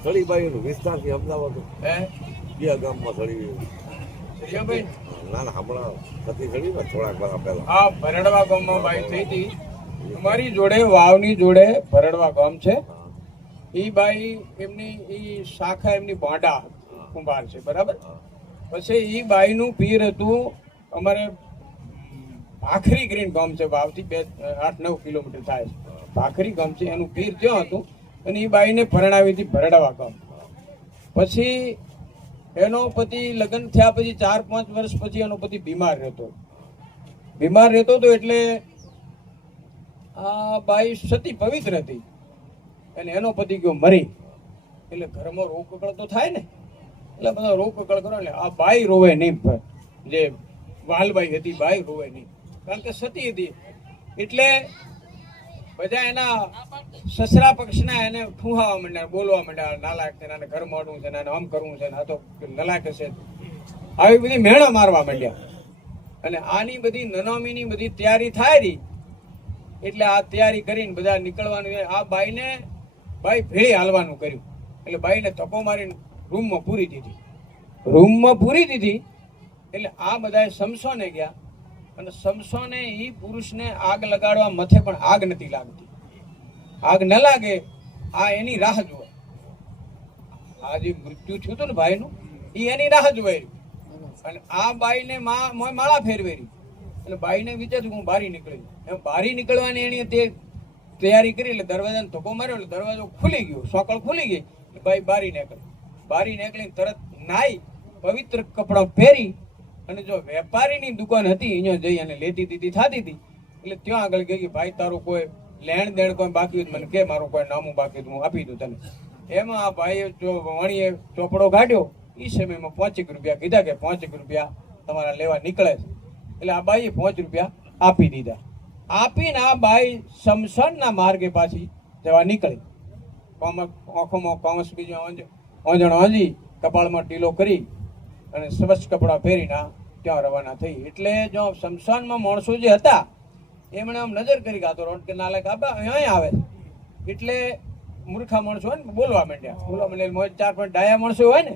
સળીબાઈનું વિસ્તારથી અમદાવાદ કયા ગામમાં સળી ના હમણાં સતી સળી ને થોડાક વાર પહેલા આ ભરડવા ગામમાં બાઈ થઈ હતી અમારી જોડે વાવની જોડે ભરડવા ગામ છે એ બાઈ એમની ઈ શાખા એમની બોંડા કુંભાર છે બરાબર પછી ઈ બાઈનું પીર હતું અમારે ભાખરી ગ્રીન ગામ છે વાવથી 8-9 કિલોમીટર થાય ભાખરી ગામ છે એનું પીર ત્યાં હતું અને એ બાઈને પરણાવી હતી ભરડવા ગામ પછી એનો પતિ લગ્ન થયા પછી 4-5 વર્ષ પછી એનો પતિ બીમાર રહેતો હતો એટલે આ બાઈ સતી પવિત્ર હતી અને એનો પતિ ગયો મરી એટલે ઘરમાં રોગ કકળ તો થાય ને એટલે બધા રોગ કકળ કરો એટલે આ બાઈ રોવે નહીં જે વાલબાઈ હતી બાઈ રોવે નહીં કારણ કે સતી હતી એટલે બધા એના સસરા પક્ષના એને ઠુહાવા માંડ્યા બોલવા માંડ્યા નાલાયક છે આને ઘર મોડવું છે આને આમ કરવું છે આ તો નલાયક છે આવી બધી મેણા મારવા માંડ્યા અને આની બધી નનામીની બધી તૈયારી થાય રહી એટલે આ તૈયારી કરીને બધા નીકળવાનું આ બાઈ ભેળી હાલવાનું કર્યું એટલે બાઈને ધક્કો મારીને રૂમમાં પૂરી દીધી એટલે આ બધાએ સમસોને ગયા અને સમસોને ઈ પુરુષને આગ લગાડવા મથે પણ આગ નથી લાગતી આગ ન લાગે આ એની રાહ જુએ આ જે મૃત્યુ થયું હતું ને ભાઈનું ઈ એની રાહ જોઈ અને આ બાઈને માળા ફેરવેરી એટલે બાઈને વિચાર્યું હું બારી નીકળી એમ બારી નીકળવાની એની તે તૈયારી કરી એટલે દરવાજાને ધક્કો માર્યો એટલે દરવાજો ખુલી ગયો સોકળ ખુલી ગઈ એટલે બાઈ બારી નીકળીને તરત નાઈ પવિત્ર કપડાં પહેરી અને જો વેપારીની દુકાન હતી અહીંયા જઈ અને લેતી દીધી થતી હતી એટલે ત્યાં આગળ ગઈ કે ભાઈ તારું કોઈ લેણ દેણ કોઈ બાકી હોય મને કે મારું કોઈ નામું બાકી હું આપી દઉં તને એમાં આ ભાઈએ વણીએ ચોપડો કાઢ્યો એ સમયમાં 5 રૂપિયા કીધા કે 5 રૂપિયા તમારા લેવા નીકળે છે એટલે આ બાઈએ 5 રૂપિયા આપી દીધા આપીને આ બાઈ શમશાનના માર્ગે પાછી જવા નીકળી આંખોમાં કાંસ બીજો ઓંજણ ઓંજી કપાળમાં ટીલો કરી અને સ્વચ્છ કપડાં પહેરીને ત્યાં રવાના થઈ એટલે જો શમશાનમાં માણસો જે હતા એમણે આમ નજર કરી ગાતો રોડ કે નાલાયક અહીંયા આવે એટલે મૂર્ખા માણસો હોય ને બોલવા માંડ્યા 4-5 ડાયા માણસો હોય ને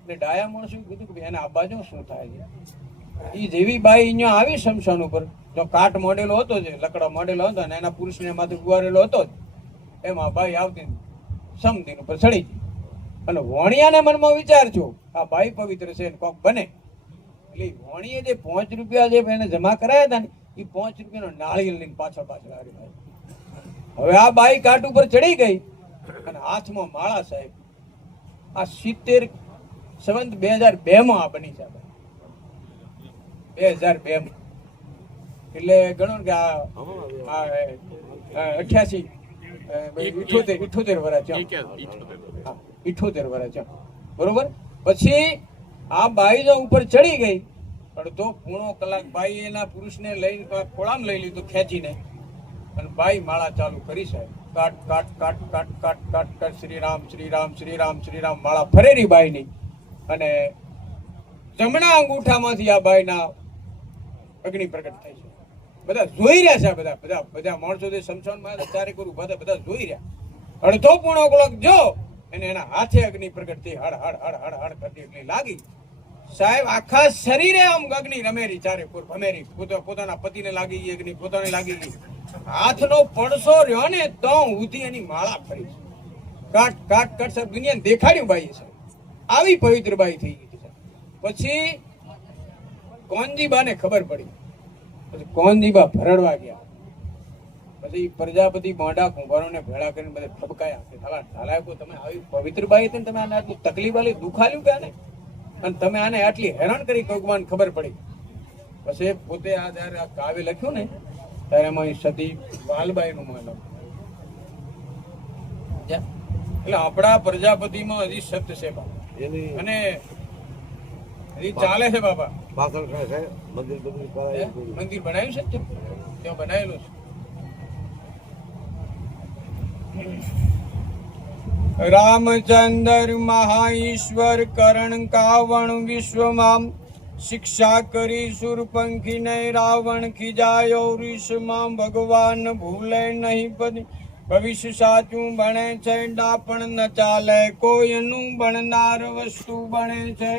એટલે ડાયા માણસો કીધું કે એને આ બાજુ શું થાય છે એ જેવી બાઈ અહીંયા આવી શમશાન ઉપર જો કાટ મોડેલો હતો જે લકડો મોડેલો હતો અને એના પુરુષને માથે ગુવારેલો હતો એમાં બાઈ આવતી સમદીન ઉપર ચડી ગઈ અને વણિયાને મનમાં વિચાર છો આ બાઈ પવિત્ર છે કોક બને એટલે વણીએ જે 5 રૂપિયા જે એને જમા કરાયા હતા ને એ 5 રૂપિયાનો નાળિયેર લઈને પાછળ આવી ભાઈ. હવે આ બાઈ કાટ ઉપર ચડી ગઈ અને હાથમાં માળા સાહેબ. આ 70 સંવત 2002 માં આ બની છે 2002 માં. એટલે ગણો કે આ 88 78 વર્ષ છે. 78 વર્ષ છે બરોબર. પછી આ બાઈ જો ઉપર ચડી ગઈ અડધો પૂણો કલાક બાઈ એના પુરુષને લઈને ખોળામાં લઈ લીધું ખેંચીને અને બાઈ માળા ચાલુ કરી સાહેબ. કાટ કાટ કાટ કાટ કાટ કાટ કાટ શ્રી રામ શ્રી રામ શ્રી રામ શ્રી રામ માળા ફરેરી બાઈની. અને જમણા અંગૂઠામાંથી આ બાઈના અગ્નિ પ્રગટ થાય છે. બધા જોઈ રહ્યા છે. બધા બધા બધા માણસો જે શમશાનમાં ચારે કરું બધા જોઈ રહ્યા. અડધો પૂણો કલાક જો અને એના હાથે અગ્નિ પ્રગટ થઈ હડ હડ હડ હડ હડ કરતી એટલી લાગી સાહેબ. આખા શરીરે આમ અગ્નિ રમેરી ચારે કોર ભમેરી. પોતાના પતિને લાગી ગઈ અગ્નિ, પોતાને લાગી ગઈ. હાથનો પડસો રહ્યો ને તો ઉધી એની માળા ફરી. કાટ કાટ કાટ સાહેબ દુનિયાને દેખાડ્યું બાઈ સાહેબ. આવી પવિત્ર બાઈ થઈ ગઈ. પછી કોનજીબાને ખબર પડી. પછી કોનજીબા ભરડવા ગયા. પછી પ્રજાપતિ મોઢા કુંભારોને ભેળા કરીને બધા ઠપકાયા. ઢાલાકો તમે આવી પવિત્ર બાઈ હતી ને તમે આને આટલું તકલીફ આલી દુખાલ્યું કે આને અને તમે આને આટલી હેરાન કરી ભગવાન ખબર પડી. પછી પોતે આ જયારે આ કાવ્ય લખ્યું ને ત્યારે એમાં સતી વાલબાઈ નું માનો. એટલે આપણા પ્રજાપતિમાં હજી સત્ય છે બાબા અને હજી ચાલે છે બાબા. પાછળ કાંઈ છે મંદિર બનાવ્યું છે ત્યાં બનાવેલું છે. રામચંદ્ર મહાઈશ્વર કરણ કાવણ વિશ્વમાં શિક્ષા કરી સુરપંખી ને રાવણ ખીજાયો ઋષમાં ભગવાન ભૂલે નહીં પદ ભવિષ્ય સાચું બને છે ડાપણ ન ચાલે કોઈનું બનનાર વસ્તુ બને છે.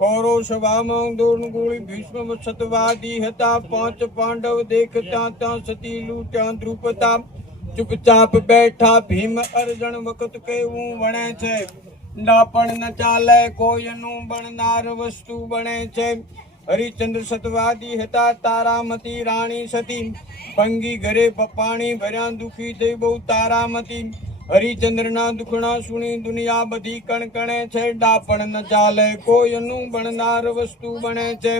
કૌરવ સભામાં દોર્ગુળી ભીષ્મ સતવાદી હતા. 5 પાંડવ દેખતા ત્યાં સતી લૂંટ્યા દ્રુપતા. ચૂપચાપ બેઠા ભીમ અર્જુન વખત કેવું બને છે ડાપણ ન ચાલે કોઈનું બનનાર વસ્તુ બને છે. હરિચંદ્ર સતવાદી હતા. તારામતી રાણી સતી ભંગી ઘરે પપાણી ભર્યા દુખી થઈ બહુ તારામતી. હરિચંદ્રના દુખણા સુણી દુનિયા બધી કણકણે છે ડાપણ ન ચાલે કોઈનું બનનાર વસ્તુ બને છે.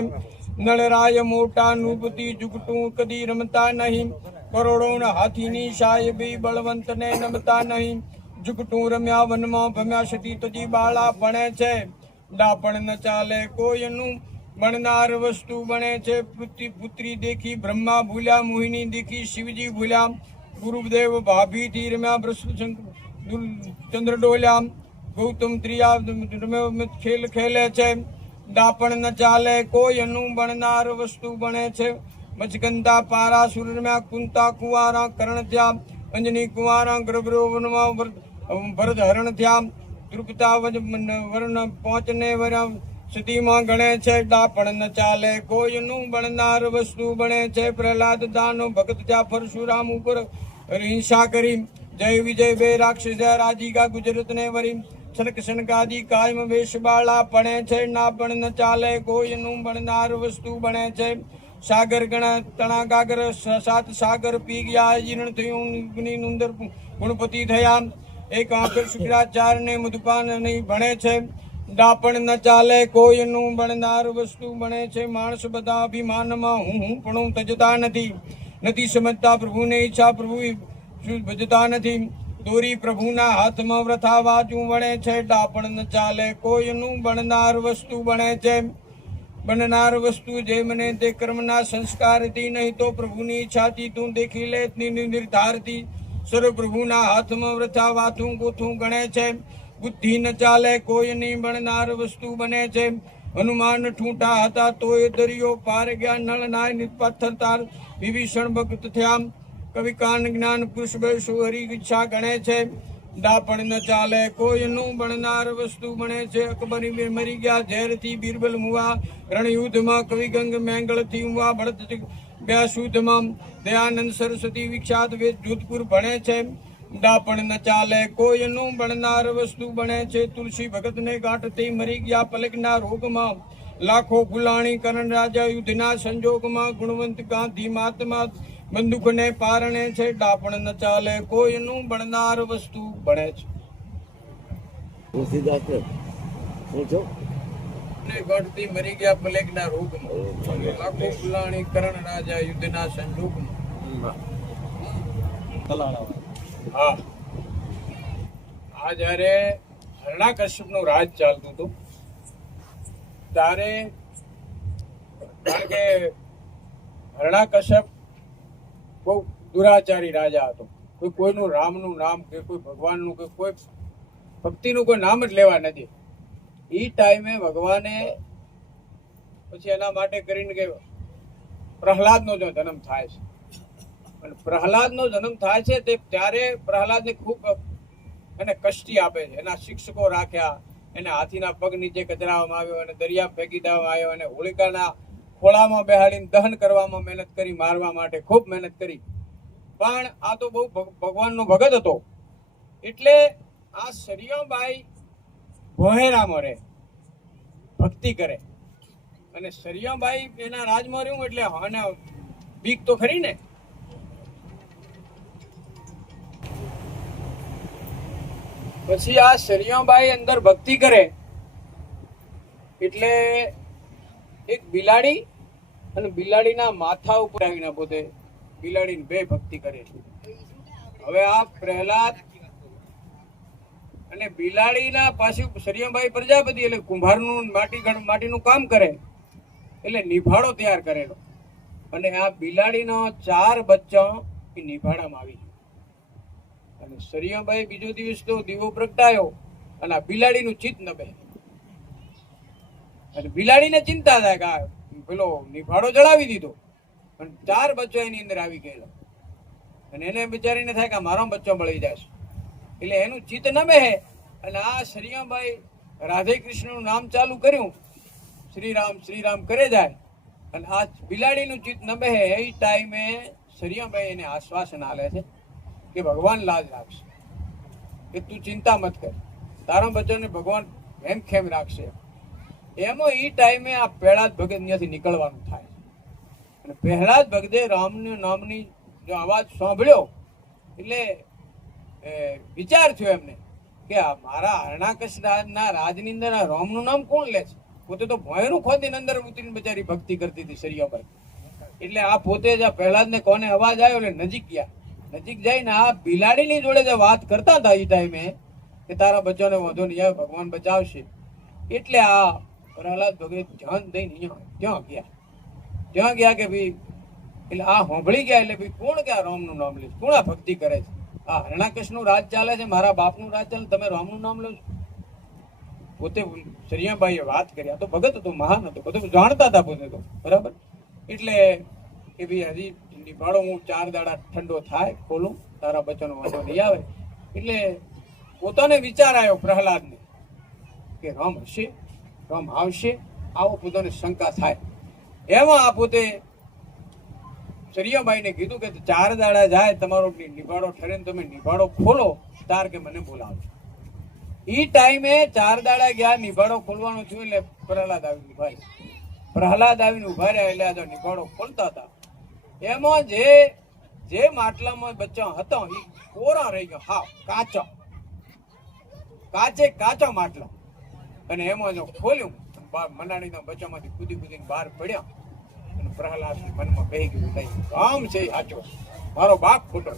નળરાય મોટા નૃપતિ જુગટું કદી રમતા નહીં. કરોડો હાથીની સાહેબી બળવંતને નમતા નહીં. જુગટું રમ્યા વનમાં ભમ્યા સતી તજી બાળા ભણે છે ડાપણ ન ચાલે કોઈનું બનનાર વસ્તુ બને છે. પુત્રી દેખી બ્રહ્મા ભૂલ્યા. મોહિની દેખી શિવજી ભૂલ્યા. ગુરુદેવ ભાભી થી રમ્યા ચંદ્ર ડોલ્યા. ગૌતમ ત્રિયા ખેલ ખેલે છે ડાપણ ન ચાલે કોઈનું બનનાર વસ્તુ બને છે. મચકંદા પારા સુર રમ્યા. કુંતા કુંવારા કર્ણ થયા. અંજની કુંવારા ગ્રભરોવનમાં ભરત હરણ થયા. દ્રુપતા વર્ણ 5 ને વર્યા સતીમાં ગણે છે ડાપણ ન ચાલે કોઈનું બનનાર વસ્તુ બને છે. પ્રહલાદ દાનો ભગત થયા. પરશુરામ ઉપર હિંસા કરી. જય વિજય બે રાક્ષસ રાજીગા ગુજરાત ને વરી. સનક સનકાદી કાયમ વેશ બાળા પડે છે ડાપણ ન ચાલે કોઈનું બનનાર વસ્તુ બને છે. સાગર ગણા તણા ગાગર 7 સાગર પી ગયા. જીર્ણ થયું ઉંદર ગુણપતિ થયા. એક આંકર શુક્રાચાર્ય ને મધુપાન નહીં ભણે છે ડાપણ ન ચાલે કોઈનું બનનાર વસ્તુ બને છે. માણસ બધા અભિમાનમાં હું પણ તજતા નથી સમજતા. પ્રભુને ઈચ્છા પ્રભુ ભજતા નથી. દોરી પ્રભુના હાથમાં વ્રથા વાચું વણે છે ડાપણ ન ચાલે કોઈનું બનનાર વસ્તુ બને છે. બનનાર વસ્તુ જે મને તે કર્મના સંસ્કારથી નહીં તો પ્રભુની ઈચ્છાથી તું દેખી લે નિર્ધારથી. સર્વ પ્રભુના હાથમાં વ્રથા વાથું ગોથું ગણે છે. બુદ્ધિ ન ચાલે કોઈની બનનાર વસ્તુ બને છે. હનુમાન ઠૂંઠા હતા તોય દરિયો પાર ગયા. નળ નાય પથ્થર તાર વિભીષણ ભક્ત થયા. કવિ કાન જ્ઞાન પુરુષ બેસુ હરી ઈચ્છા ગણે છે ડાપણ ન ચાલે કોઈનું બનનાર વસ્તુ બને છે. અકબરી મરી ગયા ઝેરથી. બીરબલ મુવા રણયુદ્ધમાં. કવિ ગંગ મેંગળથી મુવા ભરત વ્યાસુદ્ધમાં. દયાનંદ સરસ્વતી વિખ્યાત વેદ જોધપુર ભણે છે ડાપણ ન ચાલે કોઈનું બનનાર વસ્તુ બને છે. તુલસી ભગતને ગાંઠથી મરી ગયા પલકના રોગમાં. લાખો ફુલાણી કરણ રાજા યુદ્ધના સંજોગમાં ગુણવંત ગાંધી મહાત્મા બંદૂકને પારણે છે ડાપણ ન ચાલે કોઈનું બણનાર વસ્તુ બને છે. તુલસીદાસ ને શું છો ને ગઢથી મરી ગયા પ્લેગના રોગમાં લાખો ફુલાણી કરણ રાજા યુદ્ધના સંજોગમાં. હા, આ જયારે હરણાકશ્યપનું રાજ ચાલતું હતું ત્યારે, કારણ કે હરણાકશ્યપ બહુ દુરાચારી રાજા હતો. કોઈનું રામનું નામ કે કોઈ ભગવાનનું કે કોઈ ભક્તિનું કોઈ નામ જ લેવા નથી. એ ટાઈમે ભગવાને પછી એના માટે કરીને કે પ્રહલાદનો જો જન્મ થાય છે, અને પ્રહલાદનો જન્મ થાય છે તે ત્યારે પ્રહલાદને ખૂબ એને કષ્ટી આપે છે. એના શિક્ષકો રાખ્યા, એને હાથીના પગ નીચે કચરાવવામાં આવ્યો, અને દરિયા ફેંકી દેવામાં આવ્યો, અને હોલિકાના ખોળામાં બેહાડીને દહન કરવામાં મહેનત કરી, મારવા માટે ખૂબ મહેનત કરી. પણ આ તો બહુ ભગવાનનો ભગત હતો. એટલે આ સરિયાબાઈ ભોહેરામાં રહે, ભક્તિ કરે, અને સરિયાબાઈ એના રાજમાં રહ્યું એટલે અને બીક તો ખરી ને. પછી આ સરિયાબાઈ અંદર ભક્તિ કરે એટલે એક બિલાડી અને બિલાડીના માથા ઉપર આવીને પોતે બિલાડીને બે ભક્તિ કરે. હવે આ પ્રહલાદ અને બિલાડીના પાછી સરિયાબાઈ પ્રજાપતિ એટલે કુંભારનું માટીનું કામ કરે એટલે નિભાડો તૈયાર કરેલો, અને આ બિલાડીનો 4 બચ્ચા એ નિભાડામાં આવી. અને સરિયાબાઈ બીજો દિવસ તો દીવો પ્રગટાયો અને આ બિલાડીનું ચિત્ત ન બે, અને બિલાડીને ચિંતા થાય કે પેલો નિભાડો જળાવી દીધો અને 4 બચ્ચો એની અંદર આવી ગયેલો, અને એને બિચારીને થાય કે મારો બચ્ચો મળી જશે, એટલે એનું ચિત્ત ન બેહે. અને આ સરિયાબાઈ રાધે કૃષ્ણનું નામ ચાલુ કર્યું, શ્રીરામ શ્રીરામ કરે જાય, અને આ બિલાડીનું ચિત્ત ન બેહે. એ ટાઈમે સરિયાબાઈ એને આશ્વાસન આલે છે કે ભગવાન લાજ રાખશે, કે તું ચિંતા મત કર, તારા બચ્ચાને ભગવાન એમ ખેમ રાખશે. એમાં એ ટાઈમે આ પ્રહલાદ ભગત ત્યાંથી નીકળવાનું થાય, અને પ્રહલાદ ભગતે રામનું નામની જો અવાજ સાંભળ્યો એટલે વિચાર થયો એમને કે આ મારા હરણાકશના રાજની અંદર આ રામનું નામ કોણ લે છે? પોતે તો ભોયનું ખોદીને અંદર ઉતરીને બચારી ભક્તિ કરતી હતી સરિયાબાઈ. એટલે આ પોતે જ પ્રહલાદને કોને અવાજ આવ્યો એટલે નજીક ગયા. નજીક જઈને આ બિલાડીની જોડે જે વાત કરતા હતા એ ટાઈમે કે તારા બચ્ચાને વાંધો નહીં આવે, ભગવાન બચાવશે. એટલે આ પ્રહલાદ ભગત ધ્યાન દઈને ત્યાં ગયા કે ભાઈ, એટલે આ સાંભળી ગયા એટલે ભાઈ કોણ કે આ રામનું નામ લે છે, કોણ આ ભક્તિ કરે છે? આ હરણાકશનું રાજ ચાલે છે, મારા બાપનું રાજ ચાલે, તમે રામનું નામ લો છો? પોતે સરિયાબાઈએ વાત કરી. આ તો ભગત હતો, મહાન હતો, બધું જાણતા હતા પોતે તો, બરાબર. એટલે કે ભાઈ હજી નિભાડો હું 4 દાડા ઠંડો થાય ખોલું, તારા બચ્ચાનો વાંધો નહીં આવે. એટલે પોતાને વિચાર આવ્યો પ્રહલાદને કે રામ હશે, રામ આવશે, આવો પોતાને શંકા થાય. એમાં આ પોતે સરિયાબાઈને કીધું કે 4 દાડા જાય, તમારો નિભાડો ઠરે ને તમે નિભાડો ખોલો તાર કે મને બોલાવજો. એ ટાઈમે 4 દાડા ગયા, નિભાડો ખોલવાનો થયું એટલે પ્રહલાદ આવીને ઉભા રહ્યા. એટલે આ નિભાડો ખોલતા હતા એમાં જે માટલામાં બચ્ચા હતા એ કોરા રહી ગયો, હા કાચા માટલા. અને એમાં જો ખોલ્યું, મંડાણીના બચ્ચામાંથી કૂદીને બહાર પડ્યા, અને પ્રહલાદ મનમાં બેહી ગયું નહીં, કામ છે સાચો, મારો બાપ ખોટો.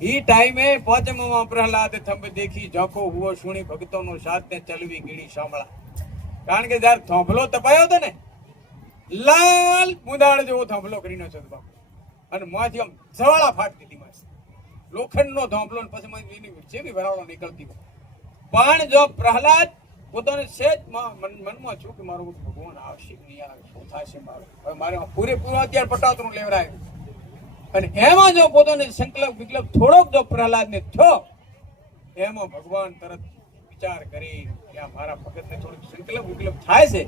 એ ટાઈમે પાંચમામાં પ્રહલાદ થંભ દેખી ઝાંખો હુઓ સુણી ભક્તોનો સાથ ને ચલવી ગીડી સાંભળા. કારણ કે જયારે થોંભલો તપાયો હતો ને, લાલ મુદાળ જેવો થોંભલો કરીને છે બાપુ, અને માંથી આમ સવાળા ફાટતી હતી માસ, લોખંડનો થોંભલો, ને પછી જેવી ભરાવડો નીકળતી હોય. પણ જો પ્રહલાદ પોતાને સેજ મનમાં છું કે મારો ભગવાન આવશે નહીં આવે, શું થશે મારું, હવે મારે પૂરેપૂરો અત્યારે પટાતરું લેવડાય. અને એમાં જો પોતાને સંકલ્પ વિકલ્પ થોડોક જો પ્રહલાદને થયો, એમાં ભગવાન તરત વિચાર કરી કે આ મારા ભગતને થોડોક સંકલ્પ વિકલ્પ થાય છે,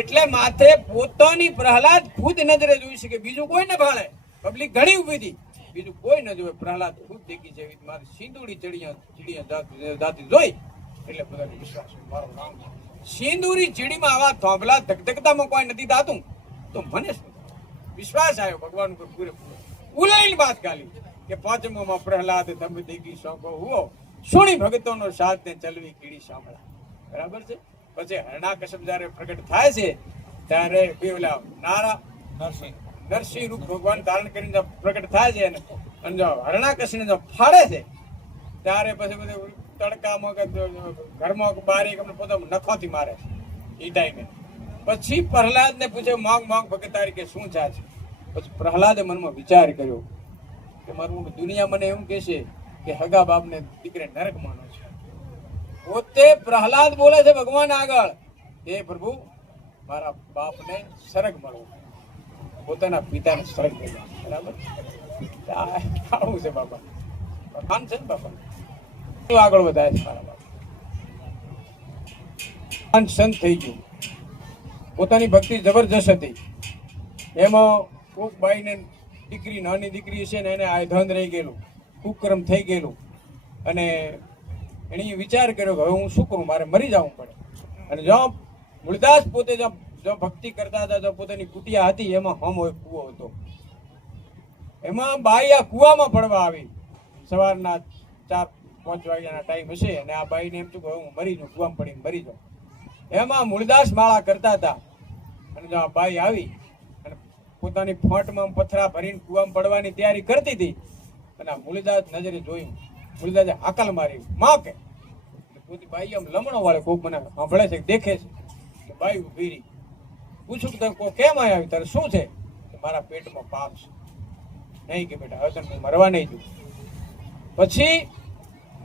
એટલે માથે પોતાની પ્રહલાદ ખુદ નજરે જોઈ શકે, બીજું કોઈ ન ભાળે. પબ્લિક ઘણી ઉભી હતી, બીજું કોઈ ન જોવે, પ્રહલાદ ખુદ દેખી છે. મારી સિંદુડી ચીડિયા જાતી જોઈ એટલે બધાને વિશ્વાસ, મારો રામ સિંદૂરી ચીડીમાં આવા થોભલા ધગધગતામાં કોઈ નથી થતું તો મને શું વિશ્વાસ આવ્યો ભગવાન ઉપર પૂરેપૂરો. ઉલાઈની વાત ગાલી કે પાંચમોમાં પ્રહલાદ ધમ દેખી શોકો હુઓ સુણી ભગતોનો સાથ ને ચલવી કીડી સાંભળા. બરાબર છે. પછી હરણાકશ્યપ જ્યારે પ્રગટ થાય છે ત્યારે બે ઓલા નારા નરસિંહ રૂપ ભગવાન ધારણ કરીને પ્રગટ થાય છે અને જો હરણાકશ્યપને જો ફાડે છે ત્યારે પછી બધું તડકામાં કે ઘરમાં બારી પોતાનું નખોથી મારે છે એ ટાઈમે. પછી પ્રહલાદને પૂછે માંગ માંગ ભગત તારી કે શું છે? પછી પ્રહલાદે મનમાં વિચાર કર્યો કે મારું દુનિયા મને એવું કહેશે કે હગા બાપને દીકરે નરક માનો છે. પોતે પ્રહલાદ બોલે છે ભગવાન આગળ, હે પ્રભુ મારા બાપને સ્વર્ગ મળવો, પોતાના પિતાને સ્વર્ગ મળવા. બરાબર આવું છે બાપા, ભગવાન છે ને બાપા. આગળ વધારે છે મારા બાપ. સંત થઈ ગયું, પોતાની ભક્તિ જબરજસ્ત હતી. એમાં કોક બાઈને દીકરી નાની દીકરી છે ને એને આયધન રહી ગયેલું, કુકર્મ થઈ ગયેલું અને એણે વિચાર કર્યો કે હવે હું શું કરું, મારે મરી જવું પડે. અને જો મૂળદાસ પોતે જો ભક્તિ કરતા હતા, જો પોતાની કુટિયા હતી એમાં હમ એક કૂવો હતો. એમાં બાઈ આ કૂવામાં પડવા આવી. સવારના 4-5 વાગ્યાના ટાઈમ હશે અને આ બાઈને એમ થયું કે હું મરી જાઉં, કૂવામાં પડીને મરી જાઉં. એમાં મૂળદાસ માળા કરતા હતા અને જો આ બાઈ આવી અને પોતાની ફોંટમાં પથરા ભરીને કૂવામાં પડવાની તૈયારી કરતી હતી અને આ મૂળદાસ નજરે જોયું. મૂળદાસે હાકલ મારી, માં કે પોતી બાઈ આમ લમણો વાળે કોક મને સાંભળે છે, દેખે છે કે બાઈ ઉભી રહી. પૂછું કે તમે કેમ આવી, તારે શું છે? મારા પેટમાં પાપ છે. નહીં કે બેટા હવે તને મરવા નહીં દઉં. પછી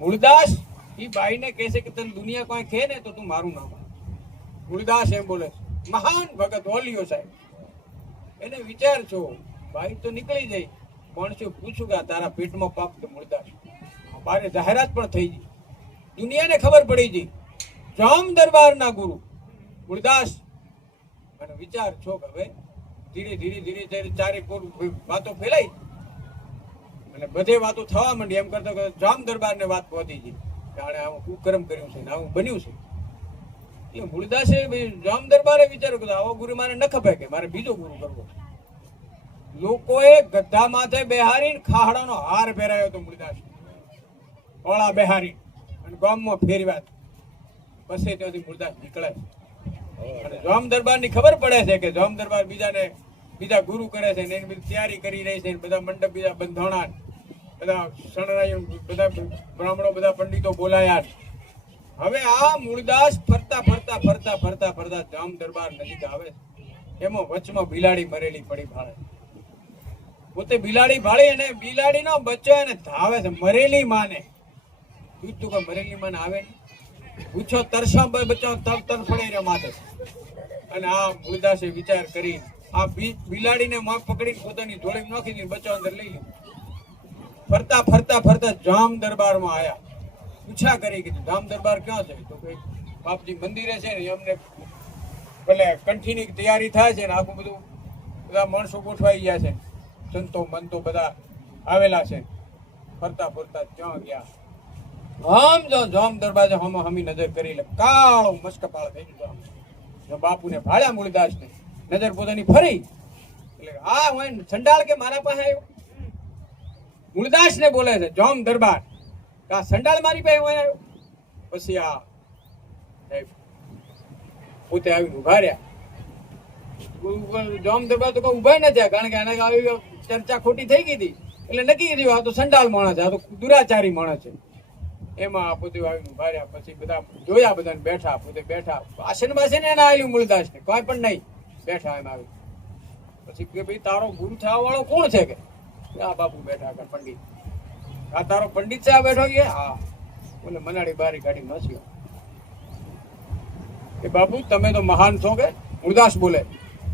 મૂળદાસ એ બાઈને કહે છે કે તને દુનિયા કોઈ કહે ને તો તું મારું નામ. મૂળદાસ એમ બોલે છે, મહાન ભગત ઓલિયો સાહેબ, એને વિચાર છો. બાઈ તો નીકળી જાય, પણ શું પૂછું કે તારા પેટમાં પાપ કે? મૂળદાસ બારે જાહેરાત પણ થઈ ગઈ, દુનિયાને ખબર પડી ગઈ, જામ દરબારના ગુરુ મૂળદાસ. અને વિચાર છો કે હવે ધીરે ધીરે ધીરે ધીરે ચારે વાતો ફેલાઈ અને બધે વાતો થવા માંડી. એમ કરતો જામ દરબારને વાત પહોંચી ગઈ કે આણે આવું કુકર્મ કર્યું છે ને આવું બન્યું છે. એ મૂળદાસે જામ દરબારે વિચાર્યું કે આવો ગુરુ મારે ન ખપે, કે મારે બીજો ગુરુ કરવો. લોકોએ ગધા માથે બેહારીને ખાહડાનો હાર પહેરાયો હતો મૂળદાસ, ઓળા બેહારી અને ગામમાં ફેરવ્યા. પછી ત્યાંથી મૂળદાસ નીકળે અને જામ દરબારની ખબર પડે છે કે જામ દરબાર બીજા ગુરુ કરે છે ને એની બધી તૈયારી કરી રહી છે. બધા મંડપ બીજા બંધોણા, બધા શરણાઈઓ, બધા બ્રાહ્મણો, બધા પંડિતો બોલાયા. હવે આ મૂળદાસ ફરતા ફરતા ફરતા ફરતા ફરતા જામ દરબાર નજીક આવે. એમાં વચમાં બિલાડી મરેલી પડી ભાળે. પોતે બિલાડી ભાળી અને બિલાડીનો બચ્ચો એને ધાવે છે મરેલી માને. તું કે મરેલી માને આવે ને પૂછો તરસા બચ્ચો તરફડે રે માથે. અને આ મૂળદાસે વિચાર કરી આ બિલાડીને માં પકડીને પોતાની જોડે નાખી દીધી, બચ્ચો અંદર લઈ લીધો. ફરતા ફરતા ફરતા જામ દરબારમાં આવ્યા. પૂછા કરી કે જામ દરબાર ક્યાં છે? તો કઈ બાપજી મંદિરે છે ને, એમને ભલે કંઠીની તૈયારી થાય છે ને આખું બધું બધા માણસો ગોઠવાઈ ગયા છે, સંતો મંતો બધા આવેલા છે. ફરતા ફરતા ક્યાં ગયા? આમ જો જામ દરબાર હમી નજર કરી લે, કાળો મસ્કપાળ થઈ ગયો. બાપુને ભાળ્યા મૂળદાસને, નજર પોતાની ફરી એટલે આ હોય સંડાળ કે મારા પાસે આવ્યો. મૂળદાસને બોલે છે જામ દરબાર આ સંડાળ મારી પાસે આવ્યો. પછી આ પોતે આવીને ઉભા રહ્યા. જામ દરબાર તો કોઈ ઉભા ન થયા, કારણ કે એને આવી ચર્ચા ખોટી થઈ ગઈ હતી એટલે નક્કી થયું આ તો સંડાળ માણસ છે, આ તો દુરાચારી માણસ છે. એમાં પોતે આવીને ઉભા રહ્યા. પછી બધા જોયા, બધાને બેઠા, પોતે બેઠા. આસન બાસન એને આવેલું મૂળદાસને કોઈ પણ નહીં, બેઠા એમ આવી. પછી કે ભાઈ તારો ગુરુ થવા વાળો કોણ છે? કે આ બાપુ બેઠા કે પંડિત. આ તારો પંડિત છે આ બેઠો? કે હા. બોલે મનાડી બારી કાઢી નસ્યો કે બાપુ તમે તો મહાન છો. કે મૂળદાસ બોલે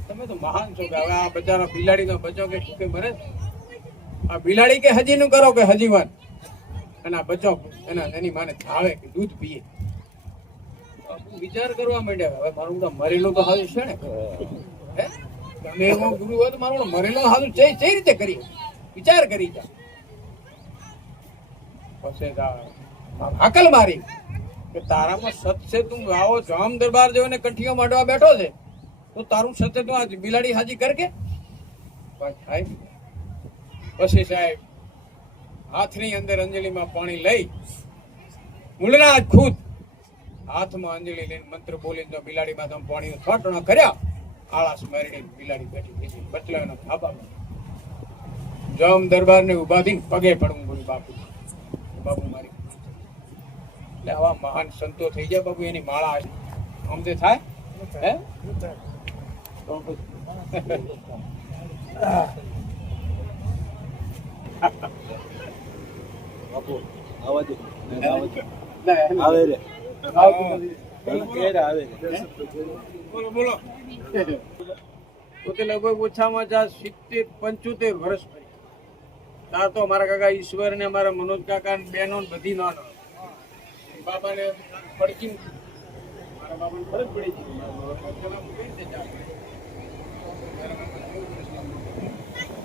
તમે તો મહાન છો. કે હવે આ બચારો બિલાડીનો બચ્ચો કે શું કે મરે? આ બિલાડી કે હજી નું કરો કે હજીવન, અને આ બચ્ચો એની માને ધાવે કે દૂધ પીએ. વિચાર કરવા માંડ્યા હવે મારું મરેલું તો હાજુ છે ને, તમે એવો ગુરુ હોય તો મારું મરેલો હાજુ કઈ રીતે કરી વિચાર કરી જા. પછી હાકલ મારી કે તારામાં સત છે, તું આવો જામ દરબાર જેવો ને કંઠીઓ માંડવા બેઠો છે, તો તારું સત તું આ બિલાડી હાજી કર કે વાત થાય. પછી સાહેબ હાથની અંદર અંજલિમાં પાણી લઈ મૂળના ખુદ હાથમાં અંજલિ લઈને મંત્ર બોલીને તો બિલાડીમાં તમે પાણી છોટણા કર્યા, આળસ મારીને બિલાડી બેઠી થઈ બચલાનો થાબામાં. જમ દરબાર ને ઉભા થઈને પગે પડવું બોલું, બાપુ બાપુ મારી. એટલે આવા મહાન સંતો થઈ ગયા બાપુ, એની માળા આમ તે થાય હે તો બાપુ આવા દે આવે રે બોલો બોલો. પોતે લગભગ ઓછામાં ઓછા 70-75 વર્ષ પછી તાર તો અમારા કાકા ઈશ્વર ને અમારા મનોજ કાકા ને બહેનો ને બધી નાનો બાબાને પડકી મારા બાબાને ફરજ પડી ગઈ.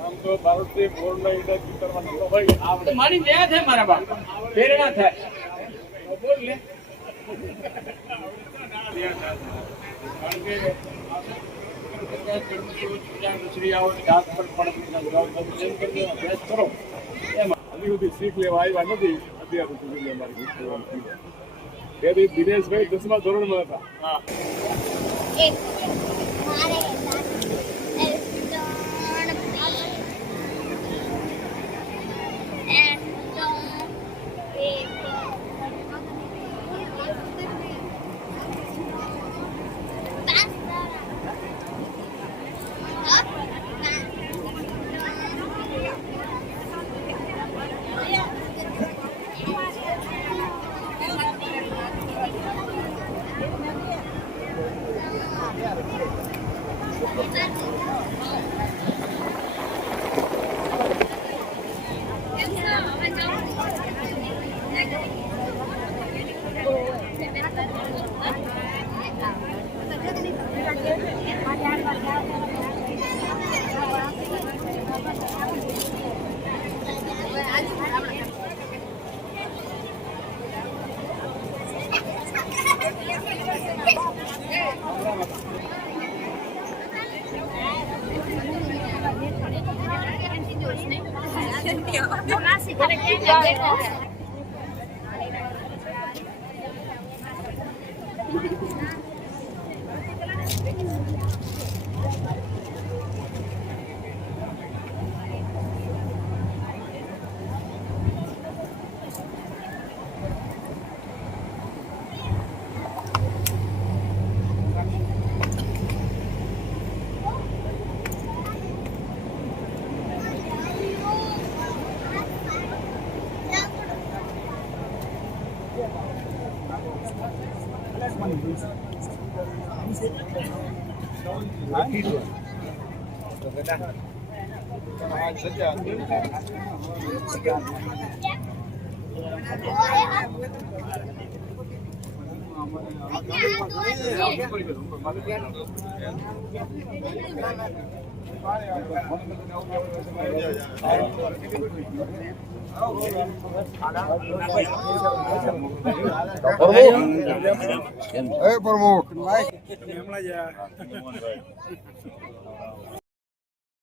આમ તો ભારતની બોર્ડના ઇન્ડસ્ટ્રી કરવાનો તો ભાઈ તો મારી દયા છે મારા બાપ, પ્રેરણા થાય. બોલ લે. કારણ કે હજી સુધી શીખ લેવા આવ્યા નથી. અત્યાર સુધી અમારી તેથી દિનેશભાઈ 10મા ધોરણમાં હતા. પ્રમુખ